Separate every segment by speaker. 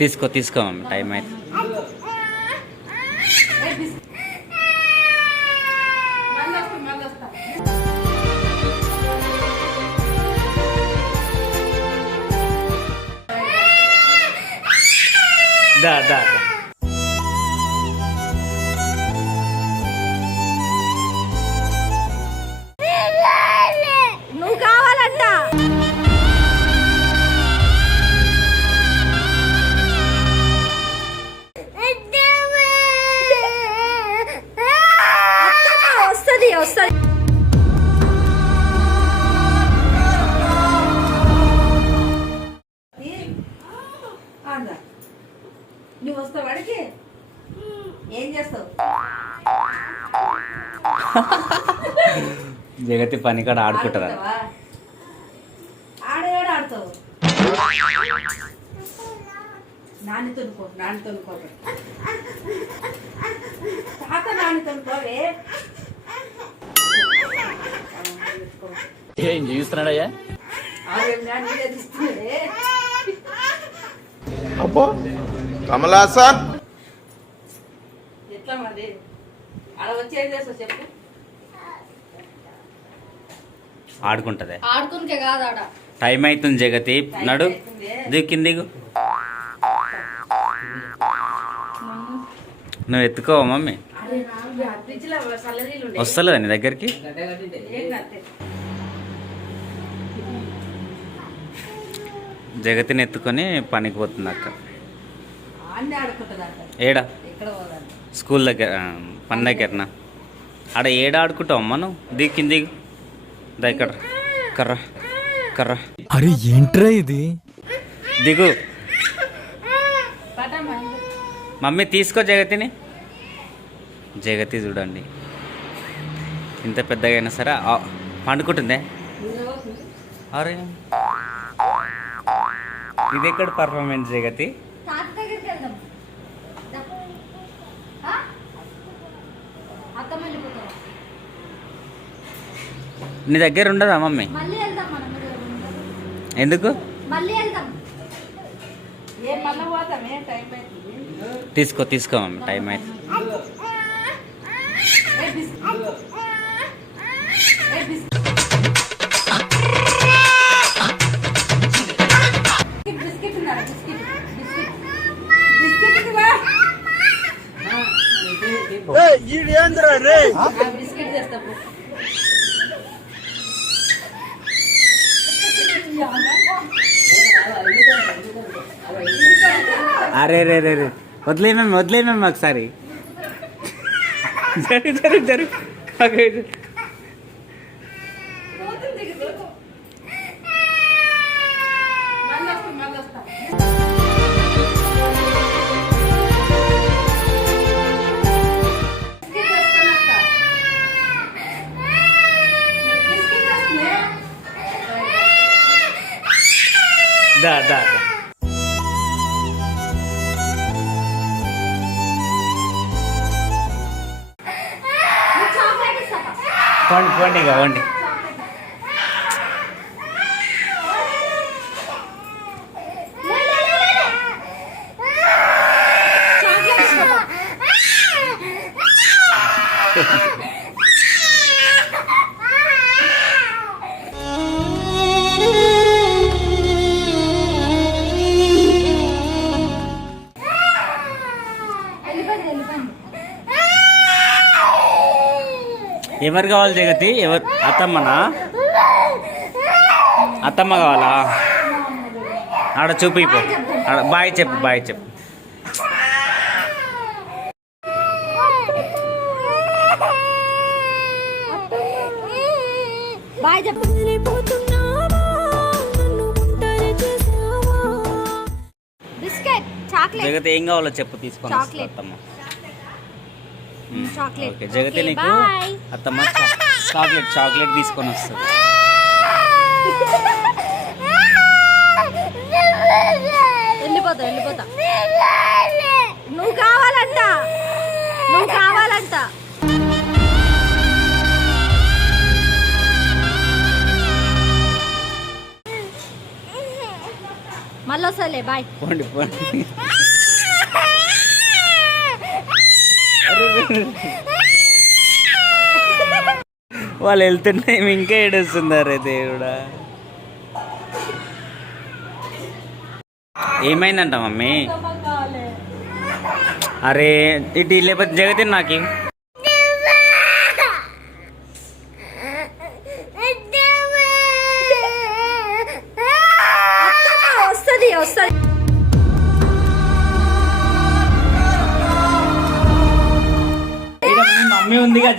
Speaker 1: తీసుకో తీసుకో mummy time అయితే దా దా దా.
Speaker 2: నువ్వు
Speaker 3: వస్తావు వాడికి? ఏం చేస్తావు?
Speaker 1: జగతి పని కాడ ఆడుకుంటారా?
Speaker 3: ఆడేవాడు ఆడతావు. నాని తొనుకో నాని తొనుకో తాత నాని తొనుకోవే
Speaker 1: ఏం
Speaker 3: ఎదిస్తున్నాడే
Speaker 4: అబ్బో. కమలాసన్
Speaker 3: ఎట్లా మరి? చెప్పు.
Speaker 1: ఆడుకుంటదే.
Speaker 2: ఆడుకునికే కాదు ఆడ.
Speaker 1: టైం అవుతుంది జగతి. నడు. దిక్కింది దిగు. నువ్వు ఎత్తుకోవా మమ్మీ? వస్తలేదా నీ దగ్గరికి? జగతిని ఎత్తుకొని పనికి పోతుంది అక్క. ఏడా? స్కూల్ దగ్గర పని దగ్గరనా? ఆడ ఏడ ఆడుకుంటావు అమ్మ నువ్వు? దిక్కింది దిగు. దా ఇక్కడ. కర్ర కర్ర.
Speaker 5: అరే ఏంట్రా ఇది?
Speaker 1: దిగు. మమ్మీ తీసుకో జగతిని. జగతి చూడండి. ఇంత పెద్దగా అయినా సరే పండుకుంటుందే. అరే. ఇది ఎక్కడ పర్ఫార్మెన్స్ జగతి
Speaker 2: తాత దగ్గరికి వెళ్దాం దా. ఆ? అత్తమ్మ వెళ్ళిపోతావా
Speaker 1: నీ దగ్గర ఉండదా మమ్మీ?
Speaker 2: మళ్ళీ వెళ్దాం మనం
Speaker 1: ఎందుకు? తీసుకో తీసుకో మమ్మీ టైం అయితే
Speaker 3: ఏ బిస్కెట్ ఏ బిస్కెట్ బిస్కెట్ ఉన్నారా బిస్కెట్ బిస్కెట్ బిస్కెట్ ఇవ్వా ఆ, బిస్కెట్ తెస్తా పో.
Speaker 1: అరే రే రే రే. వదిలే మేము వదిలే మేము ఒకసారి. జరు జరు జరు. పోండి పోండి ఇక పోండి
Speaker 2: లే, లే,
Speaker 1: ఎవరు కావాలి జగతి? ఎవరు? అత్తమ్మనా? అత్తమ్మ కావాలా? ఆడ చూపిపో. ఆడ బాయ్ చెప్పు బాయ్ చెప్పు.
Speaker 2: బాయ్ చెప్పు. Biscuit chocolate.
Speaker 1: జగతి ఏం కావాలో చెప్పు
Speaker 2: చాక్లెట్.
Speaker 1: అత్తమ్మ.
Speaker 2: చాక్లెట్
Speaker 1: ఓకే జగతి నీకు అత్తమ్మ చాక్లెట్ చాక్లెట్ తీసుకొని వస్తుంది.
Speaker 2: వెళ్ళిపోతా వెళ్ళిపోతా. నువ్వు కావాలంట. నువ్వు కావాలంట. మళ్ళీ వస్తుందిలే బాయ్
Speaker 1: పోండి పోండి. వాళ్ళు వెళ్తుంటే ఇంకా ఏడుస్తున్నారే దేవుడా. ఏమైందంట మమ్మీ? అరే ఇటు లేకపోతే జగతి నాకేం.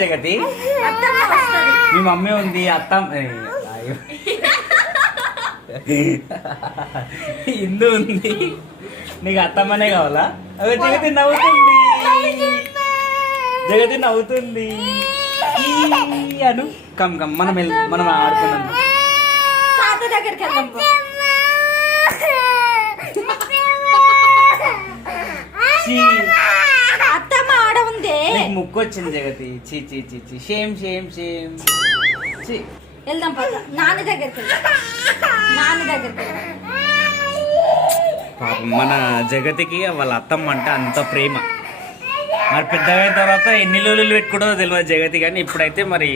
Speaker 1: జగతి.
Speaker 2: అత్తమ్మ
Speaker 1: మీ మమ్మీ ఉంది అత్త ఏ, అయ్యో. ఇందు ఉంది. నీకు అత్తమ్మనే కావాలా? అవి జగతి నవ్వుతుంది. జగతి నవ్వుతుంది. అను. కమ్ కమ్ మనం మనం ఆడుకున్నాం
Speaker 2: తాత దగ్గరికి వెళ్దాం.
Speaker 1: చీ,
Speaker 2: అత్తమ్మ ఆడ ఉంది
Speaker 1: నీకు ముక్కు వచ్చింది జగతి. చీ చీ చీ చీ షేమ్ షేమ్ షేమ్ చీ
Speaker 2: వెళ్దాం పద. నాని దగ్గరికి వెళ్దాం. నాని దగ్గరికి వెళ్దాం.
Speaker 1: పాపం మన జగతికి వాళ్ళ అత్తమ్మ అంటే అంత ప్రేమ. మరి పెద్దగా అయిన తర్వాత ఎన్ని లోలు పెట్టుకుంటుందో తెలియదు జగతి కానీ ఇప్పుడైతే మరి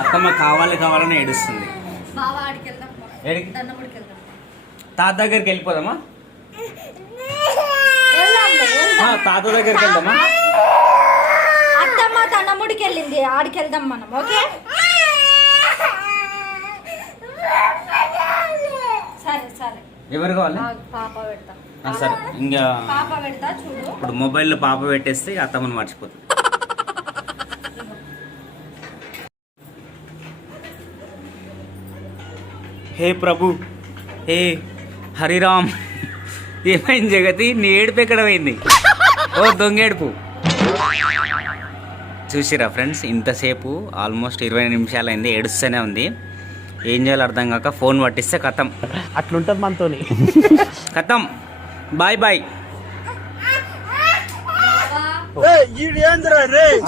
Speaker 1: అత్తమ్మ కావాలి కావాలని ఏడుస్తుంది.
Speaker 2: బావ ఆడికి వెళ్దాం.
Speaker 1: ఏడికి?
Speaker 2: దండముడికి వెళ్దాం.
Speaker 1: తాత దగ్గరికి వెళ్ళిపోదామా?
Speaker 2: వెళ్దాం.
Speaker 1: తాత దగ్గరికి వెళ్దామా?
Speaker 2: తన్నముడికి వెళ్ళింది ఆడికి వెళ్దాం మనం ఓకే? సరే సరే.
Speaker 1: ఎవరు కావాలి?
Speaker 2: ఆ, పాప పెడతా.
Speaker 1: ఆ, సరే. ఇంకా
Speaker 2: పాప పెడతా చూడు.
Speaker 1: ఇప్పుడు మొబైల్లో పాప పెట్టేస్తే అత్తమ్మని మర్చిపోతుంది హే ప్రభు హే హరిరామ్. ఏమైంది జగతి? నీ ఏడుపు ఎక్కడ పోయింది? ఓ దొంగేడుపు చూసిరా ఫ్రెండ్స్? ఇంతసేపు ఆల్మోస్ట్ ఇరవై నిమిషాలు అయింది ఏడుస్తూనే ఉంది. ఏం చేయాలో అర్థం కాక ఫోన్ పట్టిస్తే కథం.
Speaker 5: అట్లుంటది మనతోని.
Speaker 1: కథం. Bye bye.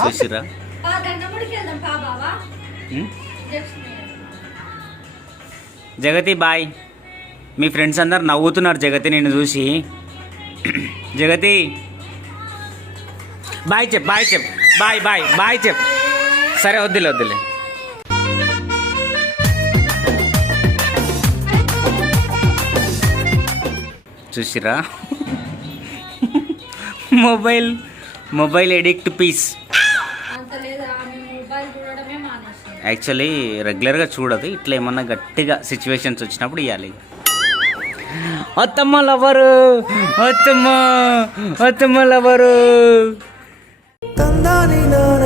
Speaker 1: చూసిరా? జగతి బాయ్. మీ ఫ్రెండ్స్ అందరు నవ్వుతున్నారు జగతి నిన్ను చూసి. జగతి. బాయ్ చెప్ బాయ్ చెప్ బాయ్ బాయ్ బాయ్ చెప్ సరే వద్దులే వద్దులే. చూసిరా? Mobile mobile addict piece. Actually రెగ్యులర్గా చూడదు ఇట్లా ఏమన్నా గట్టిగా సిచ్యువేషన్స్ వచ్చినప్పుడు ఇవ్వాలి అత్తమ్మ లవరు అత్తమ్మ అత్తమ్మ లవరు.
Speaker 5: தந்தானே நான்